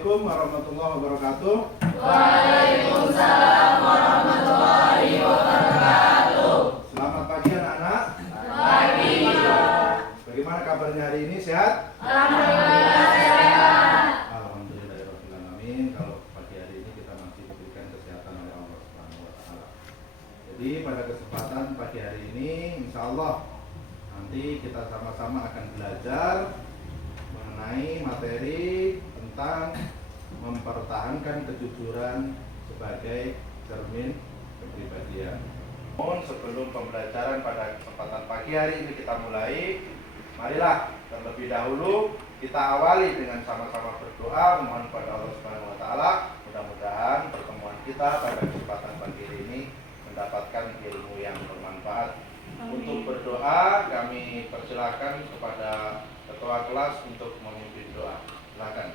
Assalamualaikum warahmatullahi wabarakatuh. Waalaikumsalam warahmatullahi wabarakatuh. Selamat pagi anak-anak. Pagi. Bagaimana kabarnya hari ini? Sehat? Alhamdulillah sehat. Alhamdulillahirobbilalamin. Kalau pagi hari ini kita masih diberikan kesehatan oleh Allah Subhanahu wa taala. Jadi pada kesempatan pagi hari ini insya Allah nanti kita sama-sama akan belajar mengenai materi tentang mempertahankan kejujuran sebagai cermin kepribadian. Namun sebelum pembelajaran pada kesempatan pagi hari ini kita mulai, marilah terlebih dahulu kita awali dengan sama-sama berdoa memohon kepada Allah Subhanahu wa taala. Mudah-mudahan pertemuan kita pada kesempatan pagi hari ini mendapatkan ilmu yang bermanfaat. Untuk berdoa kami persilakan kepada ketua kelas untuk memimpin doa. Silakan.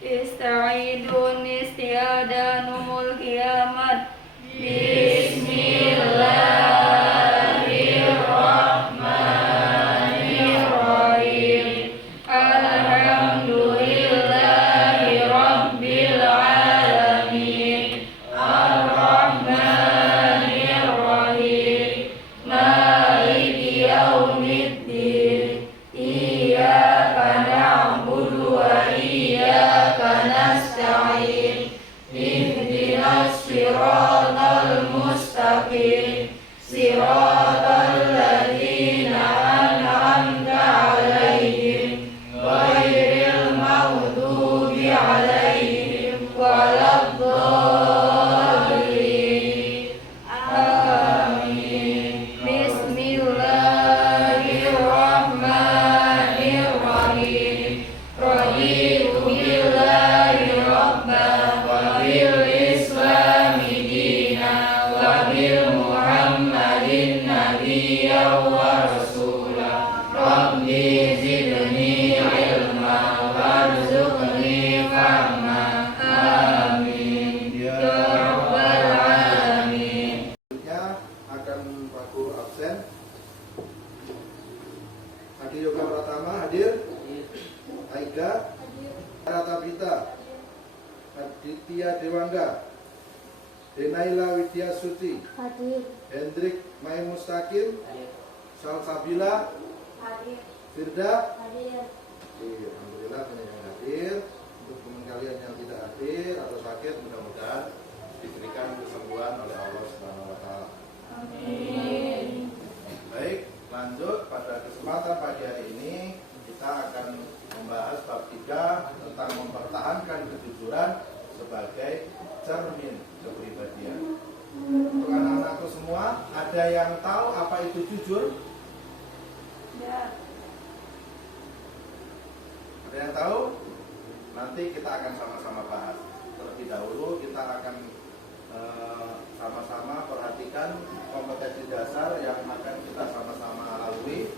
Ista'idun istiadanul kiamat. Bismillahirrahmanirrahim. Alhamdulillahi rabbil alamin. Ar-Rahmanirrahim. Maliki yaumiddin. Iyyaka na'budu wa iyyaka nasta'in. Ihdinas siratal mustaqim. Siratal ladzina an'amta 'alaihim ghairil maghdubi 'alaihim waladdallin. Amin. Bismillahirrahmanirrahim. Raditu billahi rabban wa bil islami dinan wa bil muhammadin nabiyyan wa rasulah. Rabbi zidni ilma warzuqni fahma. Amin ya rabbal alamin. Selanjutnya akan Pak Guru absen. Adi Yoga Pratama hadir. Aiga Ratabita, Aditya Dewangga, Denaila Widyasuti, Hadir. Hendrik Mai Mustaqim, Salsabila, Hadir. Firda. Hadir. Alhamdulillah banyak yang hadir. Untuk teman kalian yang tidak hadir atau sakit, mudah-mudahan diberikan kesembuhan oleh Allah Subhanahu wa taala. Amin. Baik, lanjut pada kesempatan pagi hari ini kita akan membahas bab 3 tentang mempertahankan kejujuran sebagai cermin kepribadian. Untuk anak-anakku semua, ada yang tahu apa itu jujur? Ya. Ada yang tahu? Nanti kita akan sama-sama bahas. Terlebih dahulu kita akan sama-sama perhatikan kompetensi dasar yang akan kita sama-sama lalui.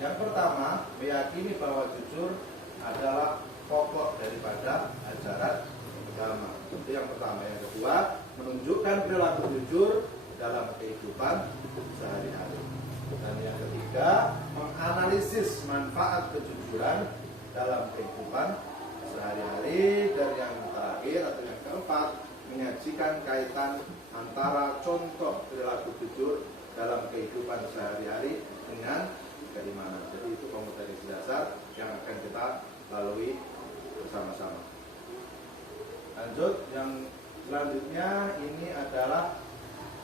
Yang pertama, meyakini bahwa jujur adalah pokok daripada ajaran agama. Itu yang pertama. Yang kedua, menunjukkan perilaku jujur dalam kehidupan sehari-hari. Dan yang ketiga, menganalisis manfaat kejujuran dalam kehidupan sehari-hari. Dan yang terakhir atau yang keempat, menyajikan kaitan antara contoh perilaku jujur dalam kehidupan sehari-hari dengan keimanan. Jadi itu kompetensi dasar yang akan kita lalui bersama-sama. Lanjut, yang selanjutnya ini adalah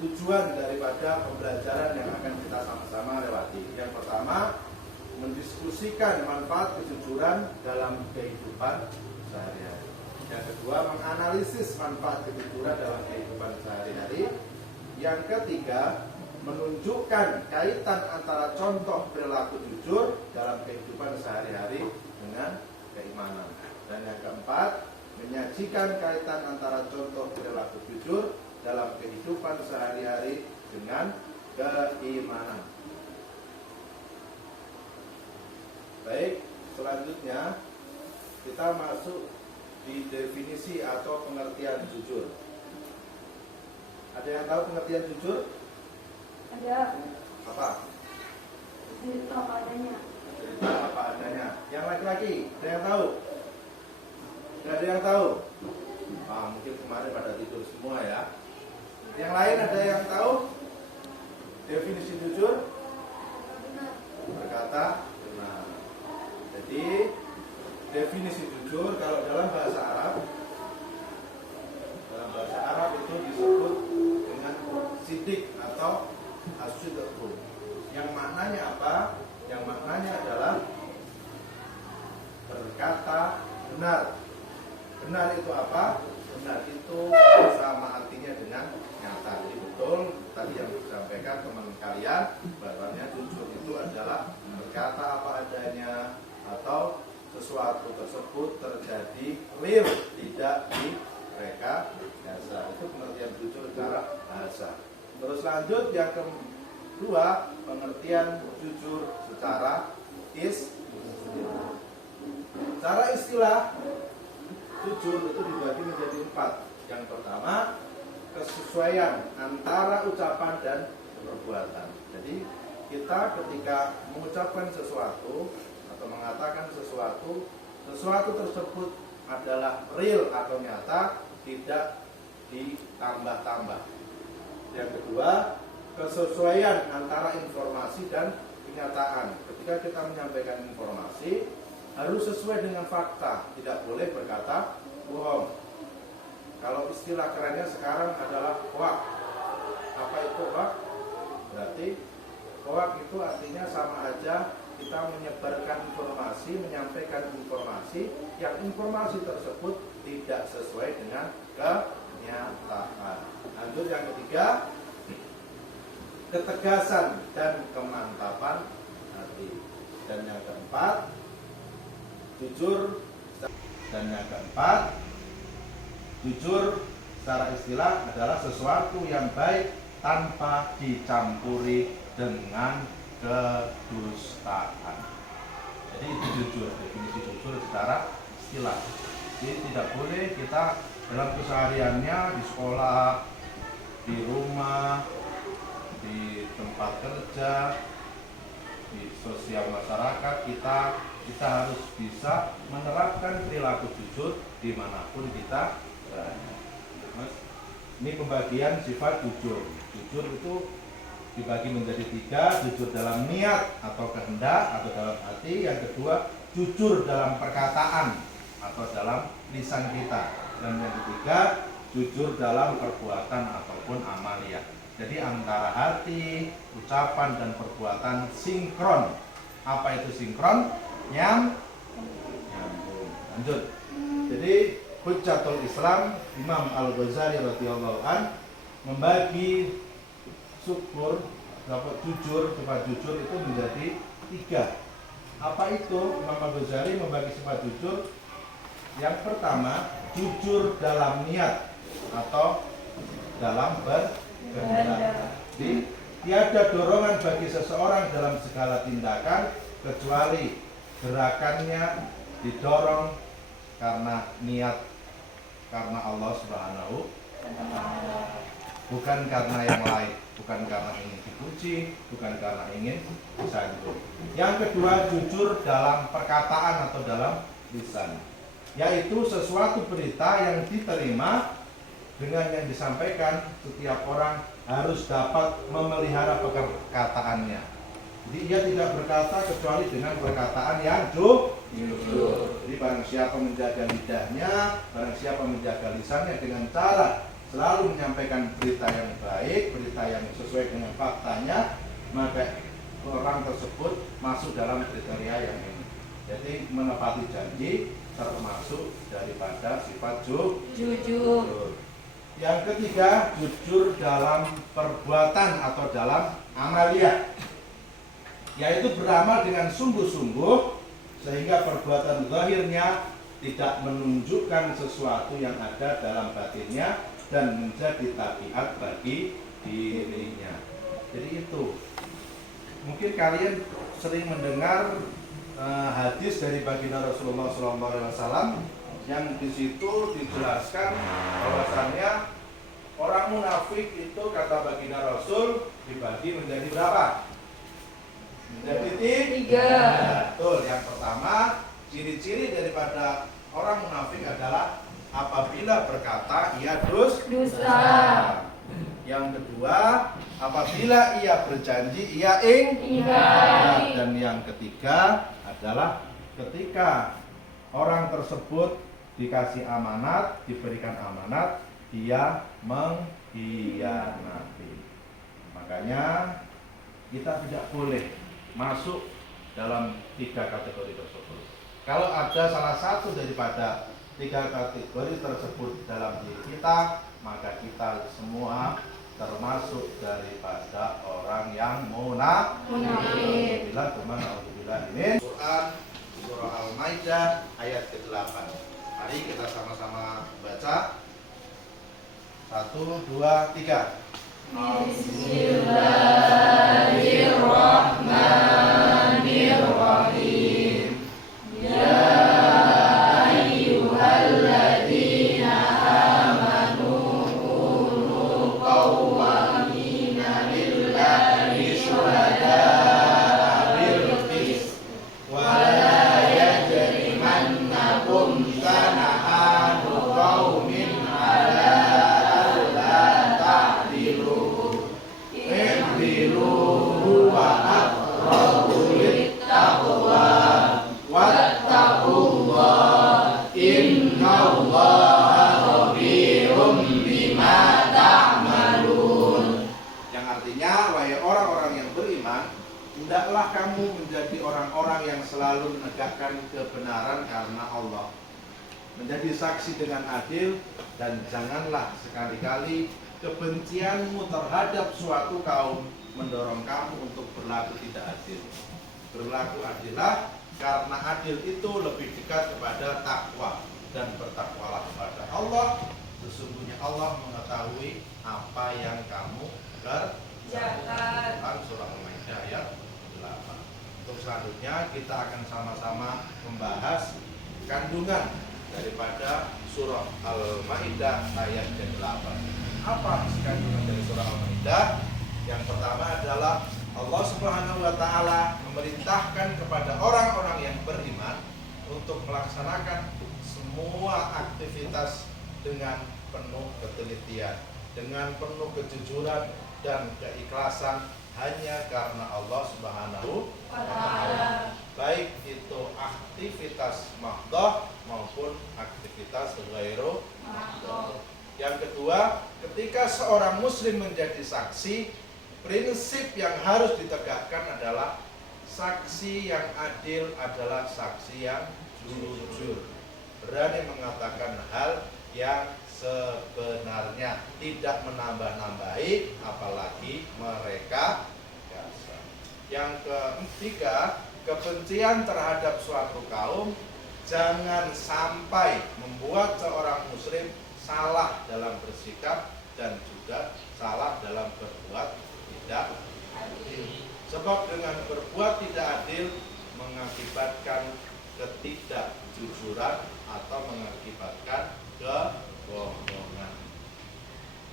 tujuan daripada pembelajaran yang akan kita sama-sama lewati. Yang pertama, mendiskusikan manfaat kejujuran dalam kehidupan sehari-hari. Yang kedua, menganalisis manfaat kejujuran dalam kehidupan sehari-hari. Yang ketiga, menunjukkan kaitan antara contoh perilaku jujur dalam kehidupan sehari-hari dengan keimanan. Dan yang keempat, menyajikan kaitan antara contoh perilaku jujur dalam kehidupan sehari-hari dengan keimanan. Baik, selanjutnya kita masuk di definisi atau pengertian jujur. Ada yang tahu pengertian jujur? Ada. Apa? Cerita adanya. Cerita apa adanya. Yang laki-laki, ada yang tahu? Nggak ada yang tahu? Mungkin kemarin pada tidur semua ya. Yang lain ada yang tahu? Definisi jujur? Berkata benar. Jadi definisi jujur kalau dalam bahasa Arab itu disebut dengan sidik atau as-sidqu. Yang maknanya apa? Yang maknanya adalah berkata benar. Benar itu apa? Benar itu sama artinya dengan nyata. Jadi betul tadi yang disampaikan teman kalian, bahwasanya jujur itu adalah berkata apa adanya atau sesuatu tersebut terjadi real, tidak direkayasa. Itu pengertian jujur secara bahasa. Terus lanjut yang kedua, pengertian jujur secara istilah. Secara istilah jujur itu dibagi menjadi 4. Yang pertama, kesesuaian antara ucapan dan perbuatan. Jadi kita ketika mengucapkan sesuatu atau mengatakan sesuatu tersebut adalah real atau nyata, tidak ditambah-tambah. Yang kedua, kesesuaian antara informasi dan kenyataan. Ketika kita menyampaikan informasi harus sesuai dengan fakta, tidak boleh berkata bohong. Kalau istilah kerennya sekarang adalah hoax. Apa itu hoax? Berarti hoax itu artinya sama aja kita menyebarkan informasi, menyampaikan informasi yang informasi tersebut tidak sesuai dengan kenyataan. Lanjut yang ketiga, ketegasan dan kemantapan hati. Dan yang keempat, jujur. Dan yang keempat, jujur secara istilah adalah sesuatu yang baik tanpa dicampuri dengan kedustaan. Jadi itu jujur, definisi jujur secara istilah. Jadi tidak boleh kita dalam kesehariannya di sekolah, di rumah, di tempat kerja, di sosial masyarakat kita harus bisa menerapkan perilaku jujur dimanapun kita berada. Mas, ini pembagian sifat jujur. Jujur itu dibagi menjadi 3, jujur dalam niat atau kehendak atau dalam hati. Yang kedua, jujur dalam perkataan atau dalam lisan kita. Dan yang ketiga, jujur dalam perbuatan ataupun amalia. Jadi antara hati, ucapan dan perbuatan sinkron. Apa itu sinkron? Nyambung. Lanjut. Jadi Hujjatul Islam Imam Al-Ghazali radhiyallahu an membagi syukur, sifat jujur itu menjadi 3. Apa itu? Imam Al-Ghazali membagi sifat jujur. Yang pertama, jujur dalam niat atau dalam berkehendak. Jadi tiada dorongan bagi seseorang dalam segala tindakan kecuali gerakannya didorong karena niat, karena Allah Subhanahu wa ta'ala, bukan karena yang lain, bukan karena ingin dipuji, bukan karena ingin disanjung. Yang kedua, jujur dalam perkataan atau dalam lisan, yaitu sesuatu berita yang diterima dengan yang disampaikan. Setiap orang harus dapat memelihara perkataannya. Jadi ia tidak berkata kecuali dengan perkataan yang jujur. Jadi barang siapa menjaga lidahnya, barang siapa menjaga lisannya dengan cara selalu menyampaikan berita yang baik, berita yang sesuai dengan faktanya, maka orang tersebut masuk dalam kriteria yang ini. Jadi menepati janji termasuk daripada sifat jujur. Yang ketiga, jujur dalam perbuatan atau dalam amalia, yaitu beramal dengan sungguh-sungguh sehingga perbuatan zahirnya tidak menunjukkan sesuatu yang ada dalam batinnya dan menjadi tabiat bagi dirinya. Jadi itu mungkin kalian sering mendengar hadis dari baginda Rasulullah SAW yang di situ dijelaskan bahwasannya orang munafik itu kata baginda Rasul dibagi menjadi berapa? Menjadi 3. Betul. Yang pertama, ciri-ciri daripada orang munafik adalah apabila berkata ia dusta. Yang kedua, apabila ia berjanji ia ingkar. Dan yang ketiga adalah ketika orang tersebut dikasih amanat, diberikan amanat, dia mengkhianati. Makanya kita tidak boleh masuk dalam 3 kategori tersebut. Kalau ada salah satu daripada 3 kategori tersebut dalam diri kita, maka kita semua termasuk daripada orang yang munafik. Alhamdulillah ini Quran surah Al-Maidah ayat ke-8. Mari kita sama-sama baca. 1, 2, 3. Bismillahirrahmanirrahim. Ya ayyuhalladzina amanu kunu qawwamina lillahi syuhada'a bil qist wa la yajrimannakum shana'anu qaumin ala alla ta'dilu i'dilu huwa aqrabu lit-taqwa wattaqullah innallaha khabirum bima ta'malun. Yang artinya, wahai orang-orang yang beriman, hendaklah kamu menjadi orang-orang yang selalu menegakkan kebenaran karena Allah, menjadi saksi dengan adil, dan janganlah sekali-kali kebencianmu terhadap suatu kaum mendorong kamu untuk berlaku tidak adil. Berlaku adillah, karena adil itu lebih dekat kepada takwa, dan bertakwalah kepada Allah. Sesungguhnya Allah mengetahui apa yang kamu kerjakan. Surah Al-Maidah ayat 8. Untuk selanjutnya kita akan sama-sama membahas kandungan daripada surah Al-Maidah ayat ke-8. Apa kandungan dari surah Al-Maidah? Yang pertama adalah Allah Subhanahu wa Ta'ala memerintahkan kepada orang-orang yang beriman untuk melaksanakan semua aktivitas dengan penuh ketelitian, dengan penuh kejujuran dan keikhlasan hanya karena Allah Subhanahu wa Ta'ala. Baik itu aktivitas mahdhah maupun aktivitas ghairu mahdhah. Yang kedua, ketika seorang muslim menjadi saksi, prinsip yang harus ditegakkan adalah saksi yang adil adalah saksi yang jujur, berani mengatakan hal yang sebenarnya, tidak menambah-nambahi apalagi mereka kasar. Yang ketiga, kebencian terhadap suatu kaum jangan sampai membuat seorang muslim salah dalam bersikap dan juga salah dalam berbuat tidak adil. Sebab dengan berbuat tidak adil mengakibatkan ketidakjujuran atau mengakibatkan kebohongan.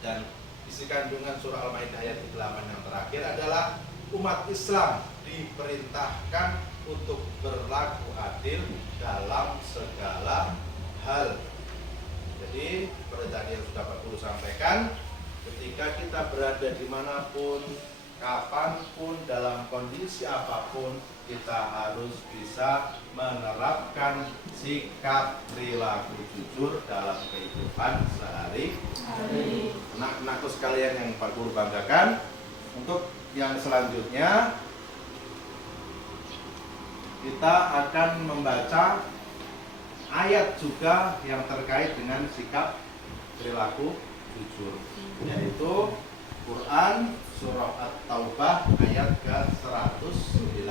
Dan isi kandungan surah Al-Maidah ayat 8 yang terakhir adalah umat Islam diperintahkan untuk berlaku adil dalam segala hal. Jadi seperti tadi yang sudah Pak Guru sampaikan, ketika kita berada dimanapun, kapanpun, dalam kondisi apapun, kita harus bisa menerapkan sikap perilaku jujur dalam kehidupan sehari-hari. Anak-anakku sekalian yang Pak Guru banggakan, untuk yang selanjutnya kita akan membaca ayat juga yang terkait dengan sikap perilaku jujur, yaitu Quran surah At-Taubah ayat ke-119.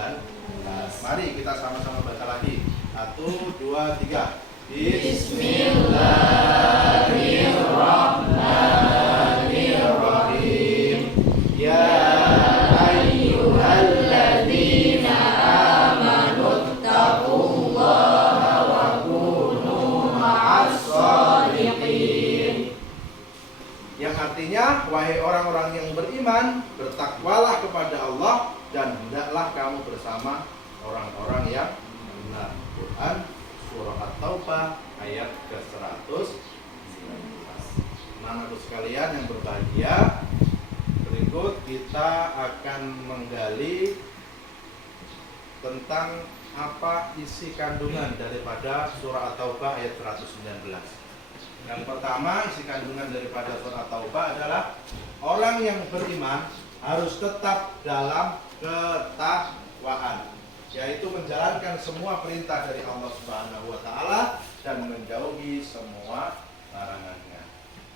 Mari kita sama-sama baca lagi. 1, 2, 3. Bismillahirrahmanirrahim. Ya ayyuhalladzina amanu taqullaha wa kunu ma'as shadiqin. Yang artinya, wahai orang-orang yang beriman, bertakwalah kepada Allah dan hendaklah kamu bersama orang-orang yang benar. Quran surah At-Taubah ayat ke-119. Anak-anakku sekalian yang berbahagia, berikut kita akan menggali tentang apa isi kandungan daripada surah At-Taubah ayat 119. Yang pertama, isi kandungan daripada surah At-Taubah adalah orang yang beriman harus tetap dalam ketakwaan, yaitu menjalankan semua perintah dari Allah Subhanahu wa taala dan menjauhi semua larangannya.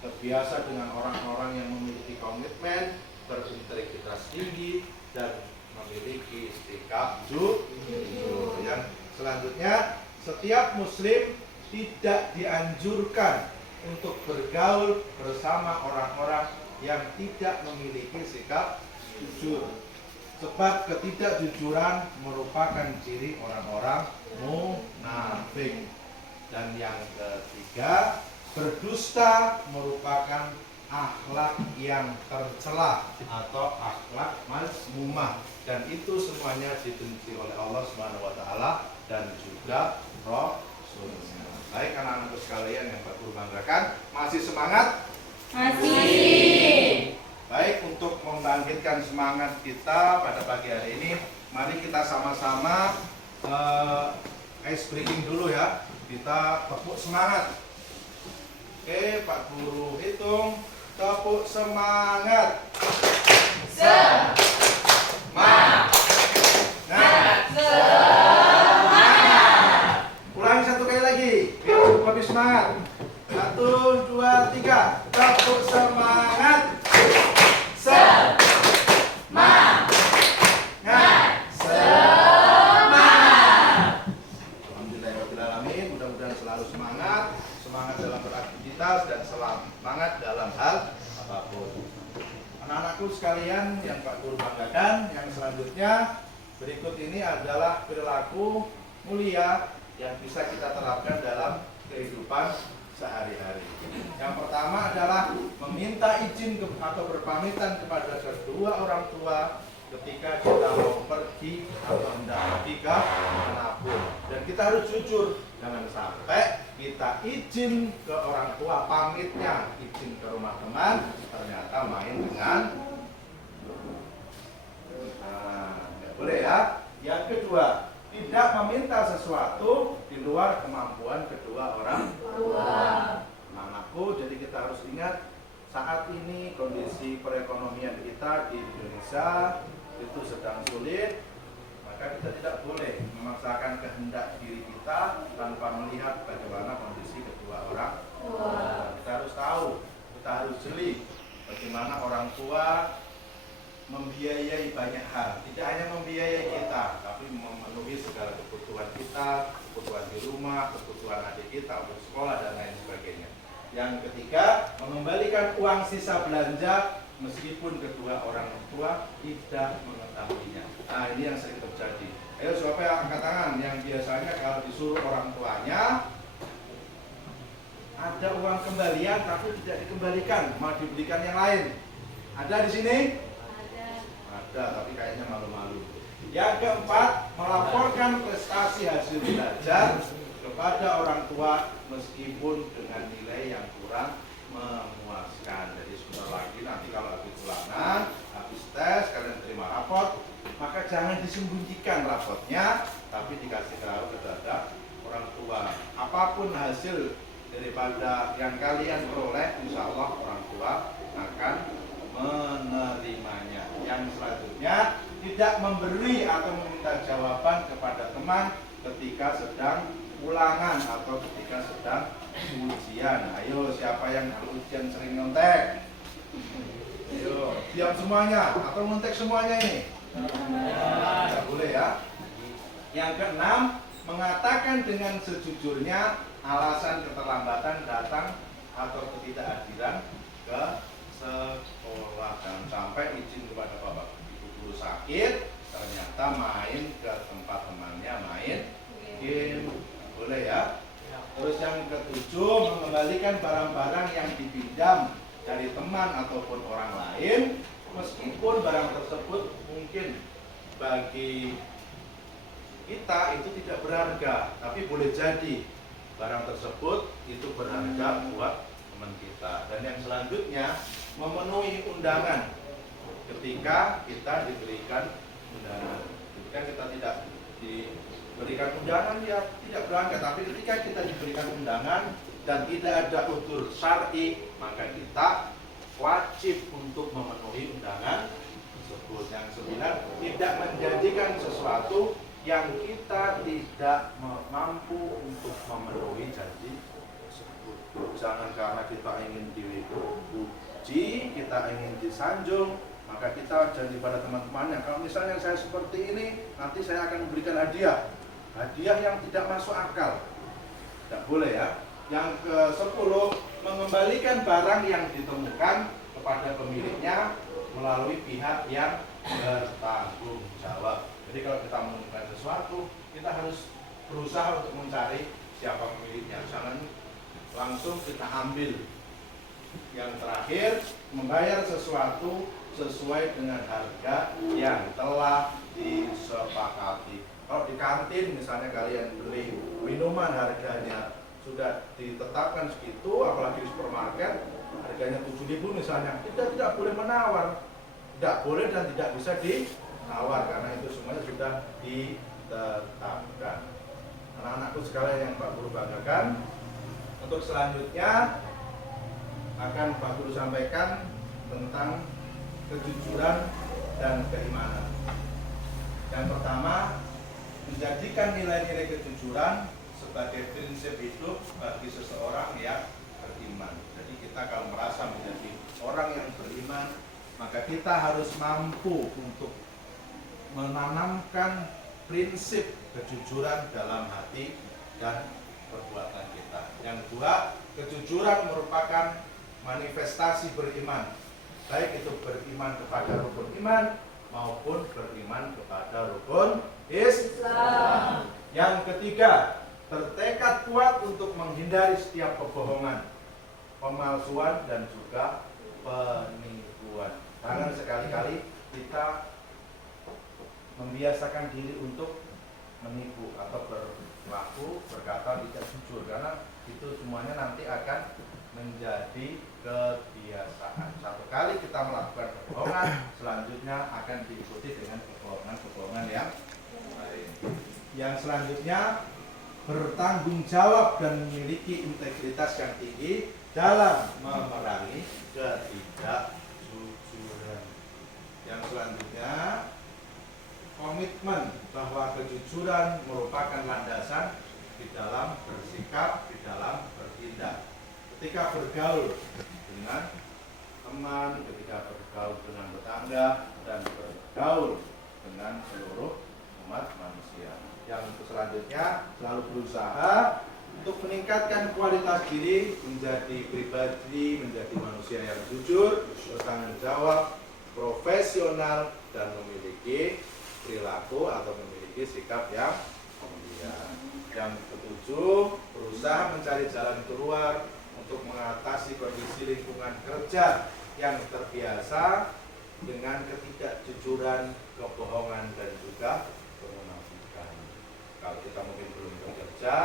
Terbiasa dengan orang-orang yang memiliki komitmen, berintegritas tinggi dan memiliki sikap jujur. Yang selanjutnya, setiap muslim tidak dianjurkan untuk bergaul bersama orang-orang yang tidak memiliki sikap jujur, sebab ketidakjujuran merupakan ciri orang-orang munafik. Dan yang ketiga, berdusta merupakan akhlak yang tercela atau akhlak mazmumah, dan itu semuanya dibenci oleh Allah Subhanahu wa taala dan juga Rasulnya. Baik anak-anakku sekalian yang Pak Guru banggakan, masih semangat? Masih. Baik, untuk membangkitkan semangat kita pada pagi hari ini, mari kita sama-sama ice breaking dulu ya. Kita tepuk semangat. Oke, Pak Guru hitung. Tepuk semangat. Semangat. Ulangi satu kali lagi, biar lebih semangat. 1, 2, 3. Tepuk semangat. Alhamdulillahirrahmanirrahim. Mudah-mudahan selalu semangat dalam beraktivitas dan semangat dalam hal apapun. Anak-anakku sekalian yang Pak Guru banggakan, yang selanjutnya berikut ini adalah perilaku mulia yang bisa kita terapkan dalam kehidupan sehari-hari. Yang pertama adalah meminta izin atau berpamitan kepada kedua orang tua ketika kita mau pergi atau hendak pergi ke manapun. Dan kita harus jujur, jangan sampai kita izin ke orang tua, pamitnya izin ke rumah teman, ternyata main dengan nggak boleh ya. Yang kedua, tidak meminta sesuatu di luar kemampuan kedua orang tua. Anakku, jadi kita harus ingat saat ini kondisi perekonomian kita di Indonesia itu sedang sulit, maka kita tidak boleh memaksakan kehendak diri kita tanpa melihat bagaimana kondisi kedua orang tua. Kita harus tahu, kita harus jeli bagaimana orang tua membiayai banyak hal, tidak hanya membiayai kita, tapi memenuhi segala kebutuhan kita, kebutuhan di rumah, kebutuhan adik kita untuk sekolah dan lain sebagainya. Yang ketiga, mengembalikan uang sisa belanja meskipun kedua orang tua tidak mengetahuinya. Nah, ini yang sering terjadi. Ayo siapa yang angkat tangan yang biasanya kalau disuruh orang tuanya ada uang kembalian tapi tidak dikembalikan, mau dibelikan yang lain. Ada di sini? Ada, tapi kayaknya malu-malu. Yang keempat, melaporkan prestasi hasil belajar kepada orang tua meskipun dengan nilai yang kurang memuaskan. Jadi sebentar lagi nanti kalau habis ulangan, habis tes, kalian terima raport, maka jangan disembunyikan rapotnya, tapi dikasih tahu kepada orang tua. Apapun hasil daripada yang kalian peroleh, insya Allah orang tua akan menerimanya. Yang selanjutnya, tidak memberi atau meminta jawaban kepada teman ketika sedang ulangan atau ketika sedang ujian. Ayo, siapa yang ujian sering nyontek? Ayo, diam semuanya atau nyontek semuanya ini? Tidak boleh ya. Yang keenam, mengatakan dengan sejujurnya alasan keterlambatan datang atau ketidakhadiran ke sekolah. Jangan sampai izin kepada bapak ibu guru sakit, ternyata main ke tempat temannya main game. Boleh ya. Terus yang ketujuh, mengembalikan barang-barang yang dipinjam dari teman ataupun orang lain, meskipun barang tersebut mungkin bagi kita itu tidak berharga, tapi boleh jadi barang tersebut itu berharga buat teman kita. Dan yang selanjutnya, memenuhi undangan ketika kita diberikan undangan. Ketika kita tidak diberikan undangan, ya tidak berangkat. Tapi ketika kita diberikan undangan dan tidak ada udzur syar'i, maka kita wajib untuk memenuhi undangan tersebut. Yang sembilan, tidak menjanjikan sesuatu yang kita tidak mampu untuk memenuhi janji tersebut. Jangan karena kita ingin dipuji, kita ingin disanjung, maka kita janji pada teman-temannya, kalau misalnya saya seperti ini, nanti saya akan memberikan hadiah yang tidak masuk akal. Tidak boleh ya. Yang ke-10, mengembalikan barang yang ditemukan kepada pemiliknya melalui pihak yang bertanggung jawab. Jadi kalau kita menemukan sesuatu, kita harus berusaha untuk mencari siapa pemiliknya. Jangan langsung kita ambil. Yang terakhir, membayar sesuatu sesuai dengan harga yang telah disepakati. Kalau di kantin misalnya kalian beli minuman harganya sudah ditetapkan segitu, apalagi di supermarket harganya 7.000 misalnya, kita tidak boleh menawar, tidak boleh dan tidak bisa ditawar karena itu semuanya sudah ditetapkan. Anak-anakku sekalian yang Pak Guru banggakan, untuk selanjutnya akan Pak Guru sampaikan tentang kejujuran dan keimanan. Yang pertama, menjadikan nilai-nilai kejujuran sebagai prinsip hidup bagi seseorang yang beriman. Jadi kita kalau merasa menjadi orang yang beriman, maka kita harus mampu untuk menanamkan prinsip kejujuran dalam hati dan perbuatan kita. Yang kedua, kejujuran merupakan manifestasi beriman, baik itu beriman kepada rukun iman maupun beriman kepada rukun Islam. Yang ketiga, bertekad kuat untuk menghindari setiap kebohongan, pemalsuan dan juga penipuan. Jangan sekali-kali kita membiasakan diri untuk menipu atau berlaku berkata tidak jujur, karena itu semuanya nanti akan menjadi kebiasaan. Satu kali kita melakukan kebohongan, selanjutnya akan diikuti dengan kebohongan yang lain. Yang selanjutnya, bertanggung jawab dan memiliki integritas yang tinggi dalam memerangi ketidakjujuran. Yang selanjutnya, komitmen bahwa kejujuran merupakan landasan di dalam bersikap, di dalam bertindak. Ketika bergaul dengan teman, ketika bergaul dengan tetangga, dan bergaul dengan seluruh umat manusia. Yang selanjutnya, selalu berusaha untuk meningkatkan kualitas diri menjadi pribadi, menjadi manusia yang jujur, bertanggung jawab, profesional, dan memiliki perilaku atau memiliki sikap yang mulia. Yang ketujuh, berusaha mencari jalan keluar untuk mengatasi kondisi lingkungan kerja yang terbiasa dengan ketidakjujuran, kebohongan, dan juga kemunafikan. Kalau kita mungkin belum bekerja,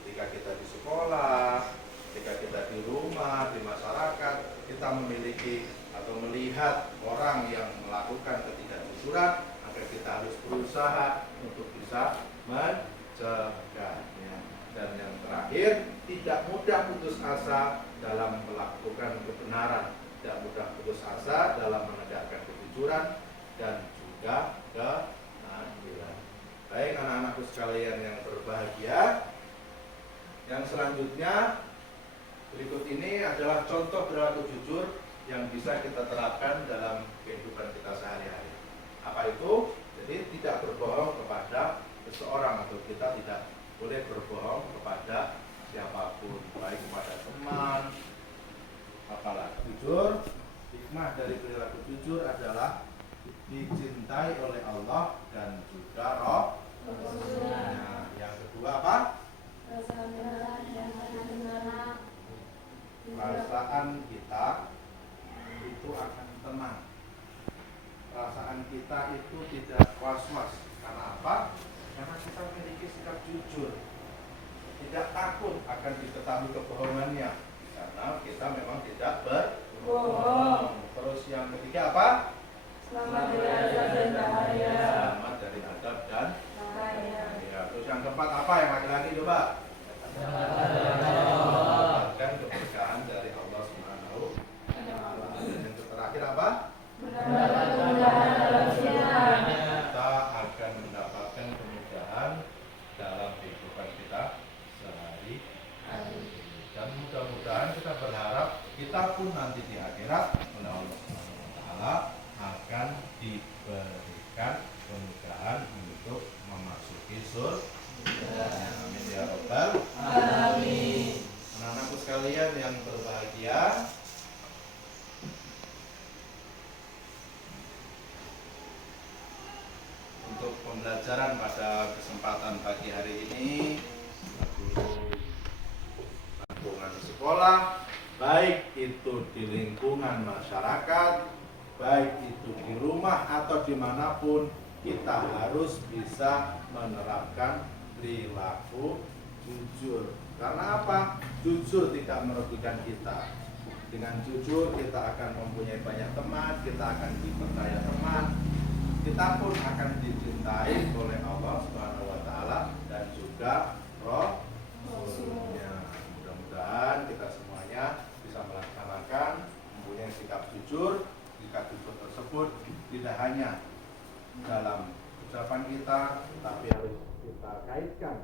ketika kita di sekolah, ketika kita di rumah, di masyarakat, kita memiliki atau melihat orang yang melakukan ketidakjujuran, maka kita harus berusaha untuk bisa mencegahnya. Dan yang terakhir, tidak mudah putus asa dalam melakukan kebenaran, tidak mudah putus asa dalam menegakkan kejujuran dan juga keadilan. Baik anak-anakku sekalian yang berbahagia, yang selanjutnya berikut ini adalah contoh perilaku jujur yang bisa kita terapkan dalam kehidupan kita sehari-hari. Apa itu? Jadi tidak berbohong kepada seseorang, atau kita tidak boleh berbohong kepada siapapun, baik kepada teman, apalagi jujur. Hikmah dari perilaku jujur adalah dicintai oleh Allah dan juga Rasulnya. Yang kedua apa? Perasaan kita itu akan tenang. Perasaan kita itu tidak was-was. Karena apa? Karena kita memiliki sikap jujur. tidak takut akan diketahui kebohongannya, karena kita memang tidak berbohong. Terus yang ketiga apa? Selamat dari azab dan bahaya. Selamat dari azab dan bahaya. Terus yang keempat apa yang laki-laki coba? Mendapatkan keberkahan dari Allah Subhanahu wa Ta'ala. Dan yang terakhir apa? Mendapat kemudahan dalam siang. Kita akan mendapatkan kemudahan dalam kehidupan kita sehari-hari. Dan mudah-mudahan kita berharap kita pun nanti di akhirat oleh Allah Subhanahu wa Ta'ala akan diberikan kemudahan untuk memasuki surga. Amin ya Rabbal Alamin. Anak-anakku sekalian yang berbahagia, untuk pembelajaran pada kesempatan pagi hari ini, guru lingkungan sekolah, baik itu di lingkungan masyarakat, baik itu di rumah atau dimanapun, kita harus bisa menerapkan perilaku jujur. Karena apa? Jujur tidak merugikan kita. Dengan jujur kita akan mempunyai banyak teman, kita akan dipercaya teman, kita pun akan dicintai oleh Allah Subhanahu wa Ta'ala dan juga Rasulnya. Mudah-mudahan kita semuanya bisa melaksanakan mempunyai sikap jujur. Sikap jujur tersebut tidak hanya dalam ucapan kita, tapi harus kita kaitkan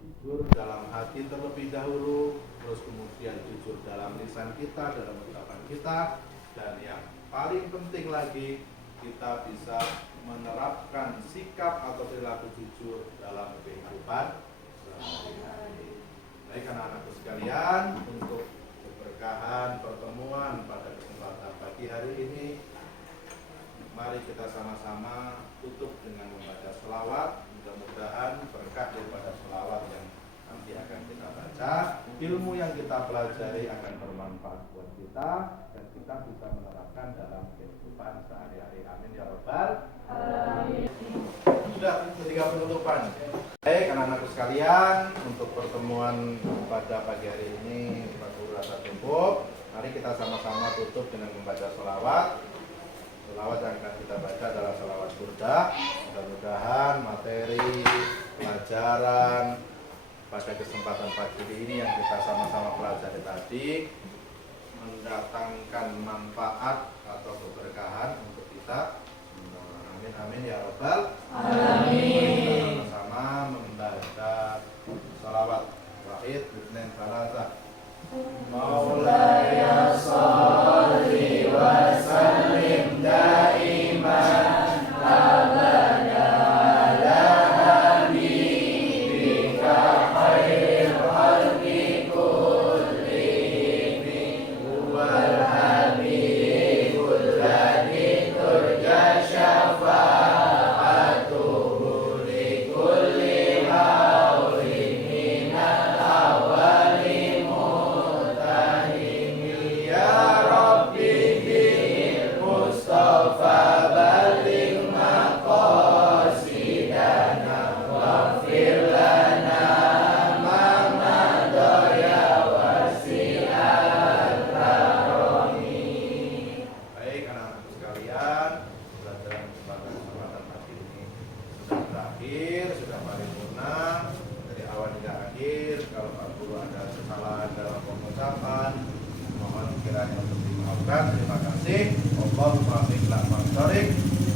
jujur dalam hati terlebih dahulu, terus kemudian jujur dalam lisan kita, dalam ucapan kita, dan yang paling penting lagi, kita bisa menerapkan sikap atau perilaku jujur dalam kehidupan sehari-hari. Baik anak-anakku sekalian, untuk keberkahan pertemuan pada kesempatan pagi hari ini, mari kita sama-sama tutup dengan membaca selawat. Mudah-mudahan berkah daripada selawat yang nanti akan kita baca, ilmu yang kita pelajari akan bermanfaat buat kita dan kita bisa menerapkan dalam kehidupan sehari-hari. Amin ya Rabbal Alamin. Sudah ketika penutupan. Baik anak-anakku sekalian, untuk pertemuan pada pagi hari ini Pak rasa cukup. Mari kita sama-sama tutup dengan membaca selawat. Selawat yang akan kita baca adalah selawat burda. Mudah-mudahan materi pelajaran pada kesempatan pagi ini yang kita sama-sama pelajari tadi mendatangkan manfaat atau keberkahan untuk kita. Amin amin ya Rabbal Alamin. Sama-sama membaca selawat wahid bismillah salasa. Maulaya sholli wa sallim daiman abada ala habibika khairil khalqi kullihim huwal habibul ladzi turja syafa'atuhu li kulli haulin minal awwali ya Rabbi bil Mustafa baligh maqasidana waghfir lana ma madha ya wasi'al karami. Baik anak-anakku sekalian, pelajaran pada kesempatan pagi ini sudah berakhir, sudah paripurna dari awal hingga akhir. Kalau Pak Guru ada kesalahan dalam pengucapan, mohon kiranya untuk dimaafkan. Terima kasih. Allahumma bi'la masyarakat.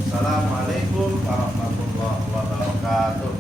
Assalamualaikum warahmatullahi wabarakatuh.